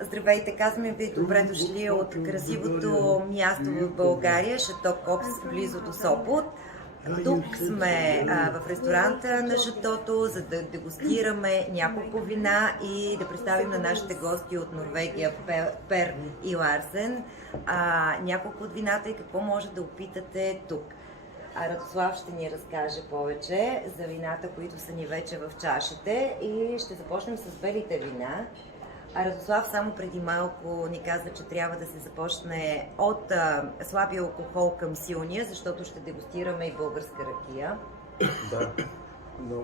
Здравейте, казваме ви добре дошли от красивото място в България, Шато Копса, близо до Сопот. Тук сме в ресторанта на Шатото, за да дегустираме няколко вина и да представим на нашите гости от Норвегия, Пер и Ларсен, няколко от вината и какво може да опитате тук. Радослав ще ни разкаже повече за вината, които са ни вече в чашите, и ще започнем с белите вина. Радослав само преди малко ни каза, че трябва да се започне от слабия алкохол към силния, защото ще дегустираме и българска ракия. Да. Но,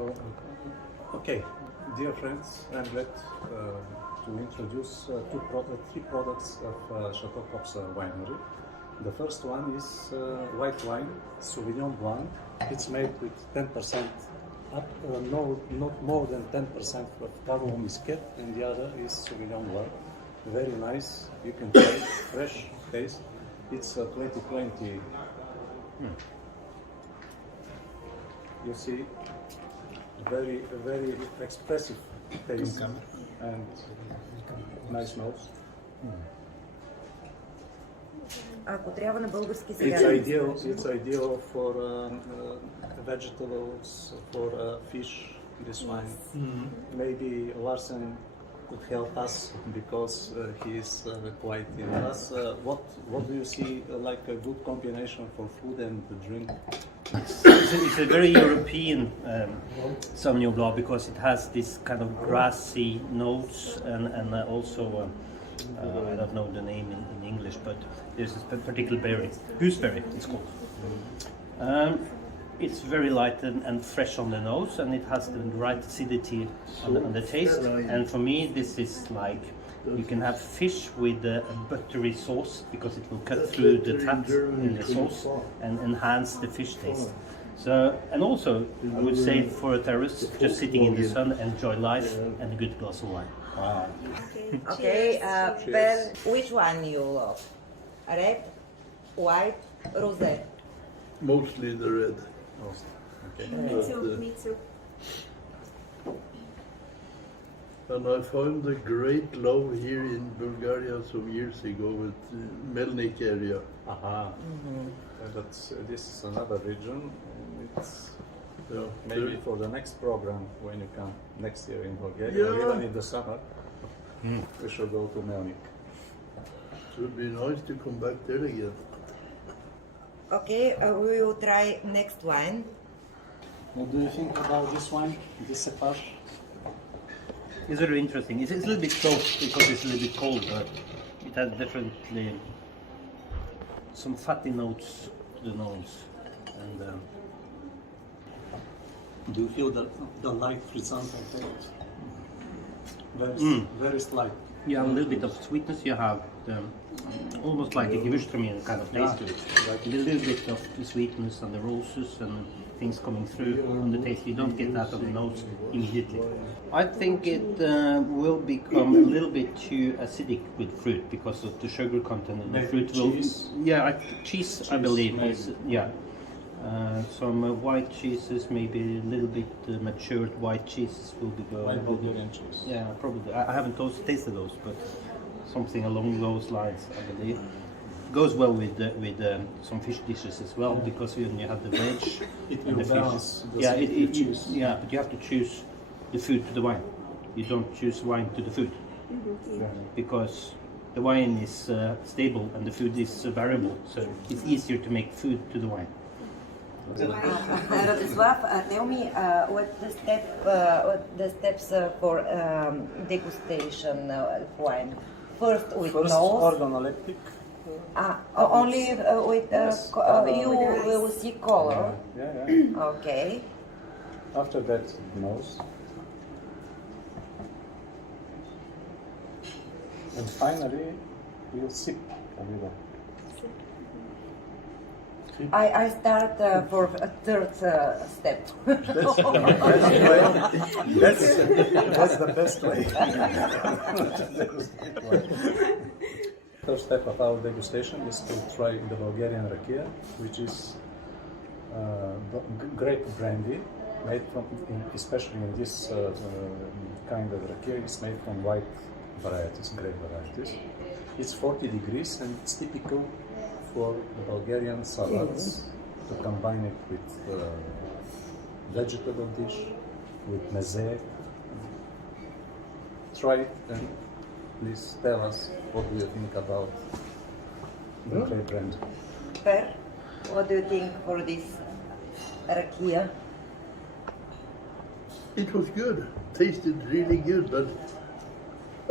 okay, dear friends, I'm glad to introduce three products of Шато Копса winery. The first one is white wine, Sauvignon Blanc. It's made with 10% not more than 10% of Carlo Misket, and the other is Sauvignon Blanc. Very nice. You can try it. Fresh taste. It's 2020. You see, very expressive taste and nice nose. Ако трябва на български сега. It's ideal for vegetables, for fish, this wine. Maybe Larsen could help us because he is quite in us. What do you see like a good combination for food and drink? It's a very European Sauvignon Blanc because it has this kind of grassy notes and also I don't know the name in English, but there's this particular berry, gooseberry it's called. It's very light and fresh on the nose, and it has the right acidity on the taste. And for me, this is like you can have fish with a buttery sauce because it will cut through the taps in the sauce and enhance the fish taste. So, and also, I would say for a terrace, just sitting in the sun, enjoy life and a good glass of wine. Wow. Okay, Per, which one you love? Red, white, rosé? Mostly the red. Okay. Me too. And I found a great love here in Bulgaria some years ago with the Melnik area. Aha. This is another region. It's maybe for the next program when you come next year in Bulgaria, or even in the summer, we should go to Melnik. It would be nice to come back there again. Okay, we will try next wine. What do you think about this wine, this cepage? It's very interesting. It's a little bit soft because it's a little bit cold, but it has definitely some fatty notes to the nose. And Do you feel the light chrysanthemum taste? Very slight. you have a little bit of sweetness. You have almost like a Gewürztraminer kind of taste to it. Like A little bit of the sweetness and the roses and things coming through on the taste. You don't get that on the nose immediately. I think it will become a little bit too acidic with fruit because of the sugar content of the fruit. Cheese? Cheese I believe is, some white cheeses, maybe a little bit matured white cheeses will be good. White Bulgarian cheese. Yeah, probably. I haven't tasted those, but something along those lines, I believe. Goes well with some fish dishes as well, because when you have the veg It and will the fish. balance the cheese. But you have to choose the food to the wine. You don't choose wine to the food, because the wine is stable and the food is variable, so it's easier to make food to the wine. Radoslav, tell me what the steps for degustation of wine. First with nose. Organoleptic. Only with you will see color. Yeah. Okay. After that, nose. And finally, we'll sip a little. I start for a third step. That's the best way. First step of our degustation is to try the Bulgarian rakia, which is grape brandy made from, especially in this kind of rakia, it's made from white varieties, grape varieties. It's 40 degrees and it's typical for Bulgarian salads to combine it with vegetable dish, with meze. Try it and please tell us what do you think about the grape brand. Per, what do you think for this rakia? It was good. Tasted really good, but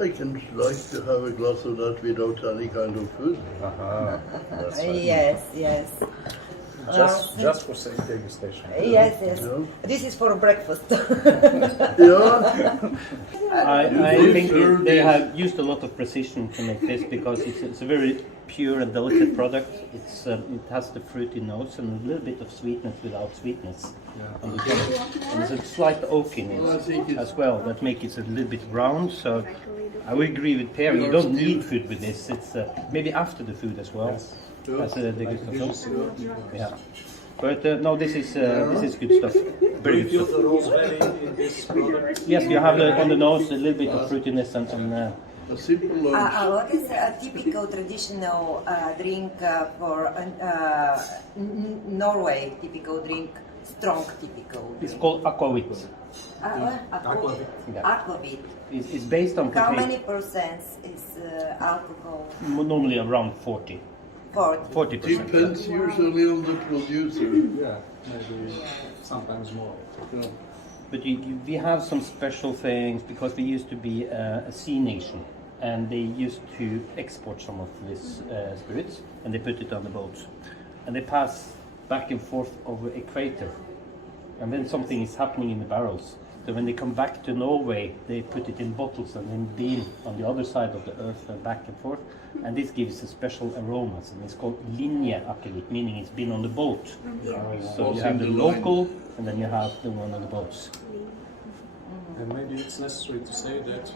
I can like to have a glass of that without any kind of food. Aha, that's right. Yes. Just for sake degustation. Yes. Yeah. This is for breakfast. Yeah. I think they have used a lot of precision to make this because it's a very pure and delicate product. It has the fruity notes and a little bit of sweetness without sweetness. And there's a slight oak in it as well that makes it a little bit round. So I would agree with Per. You don't need food with this. It's maybe after the food as well. Yes. As a degustation. Yeah. But no, this is good stuff. Very good stuff. the rosemary in this product? Yes, you have on the nose a little bit of fruitiness and A simple lunch. What is a typical traditional drink for Norway? Typical drink, strong typical drink. it's called aquavit. Aquavit. Yeah. Aquavit. It's based on How potato. many percent is alcohol? Normally around 40. 40. 40%. Depends usually on the producer. Yeah, maybe sometimes more. But we have some special things because we used to be a sea nation and they used to export some of this spirits and they put it on the boats and they pass back and forth over equator and then something is happening in the barrels. So when they come back to Norway, they put it in bottles and then bin on the other side of the earth and back and forth. And this gives a special aromas, and it's called linje akevit, meaning it's been on the boat. So you have the local, and then you have the one on the boats. And maybe it's necessary to say that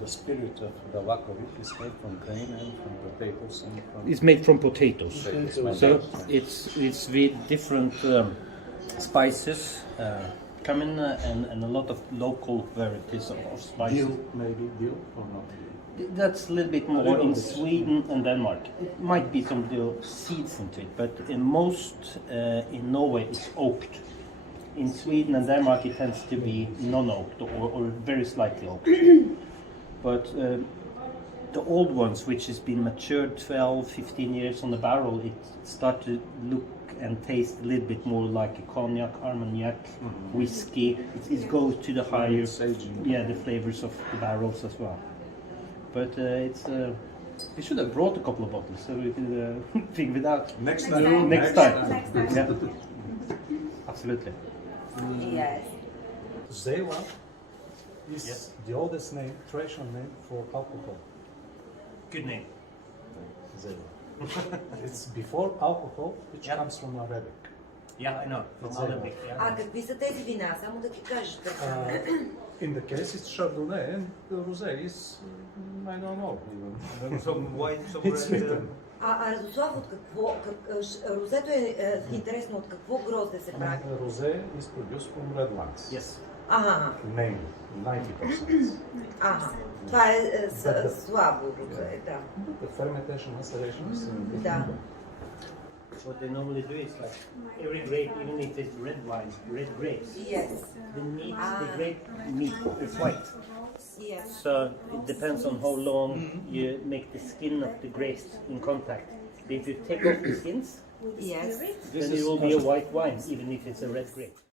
the spirit of the aquavit is made from grain and from potatoes and from... It's made from potatoes. Potatoes. So it's with different spices, cumin and a lot of local varieties of spices. Dill, maybe dill or not? That's a little bit more in Sweden and Denmark. It might be some dill seeds into it, but in most in Norway it's oaked. In Sweden and Denmark it tends to be non-oaked or very slightly oaked. But the old ones, which has been matured 12, 15 years on the barrel, it starts to look and taste a little bit more like a cognac, armagnac, whiskey. It goes to the higher, the flavors of the barrels as well. But we should have brought a couple of bottles so we could figure it out. Next time. Next time. Yeah. Absolutely. Yes. Zela is the oldest name, traditional name for alcohol. Good name. Zela. It's before alcohol, which comes from Arabic. Yeah, I know. From Arabic. Yeah. Какви са тези вина? Само да ги кажеш. In the case, it's Chardonnay, and the rosé is, I don't know even. Some white, some It's red. written. Радослав, от какво? Розето е интересно, от какво грозде се прави? Rosé is produced from red wines. Yes. Mainly, 90%. Това е слабо розе, да. The fermentation macerations. Да. What they normally do is like every grape, even if it's red wine, red grapes, Yes. the grape meat is white. Yes. So it depends on how long you make the skin of the grapes in contact. If you take off the skins, Yes. then it will be a white wine, even if it's a red grape.